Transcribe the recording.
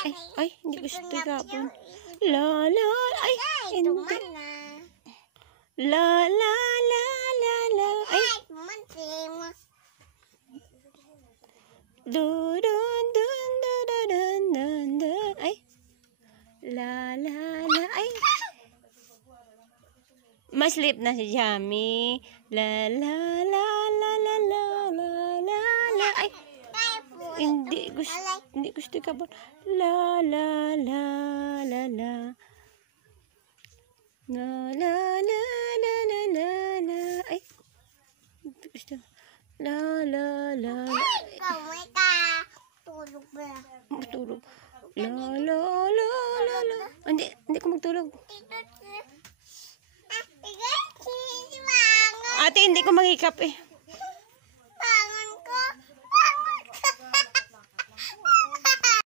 Ay, hindi gusto gapon. La, la, ay, hindi. La, la, la, la, la, ay. Dun, dun, dun, dun, dun, dun, dun, ay. La, la, la, ay. Maslip na si Jamie. La, la, la, la, la, la, la, la, la, ay. Hindi gusto ka ba? La, la, la, la, la. La, la, la, la, la, la, la, ay. Hindi gusto. La, la, la, la. Tulog ba? Matulog. La, la, la, la, la. Hindi ko magtulog. Ate, hindi ko magikap eh.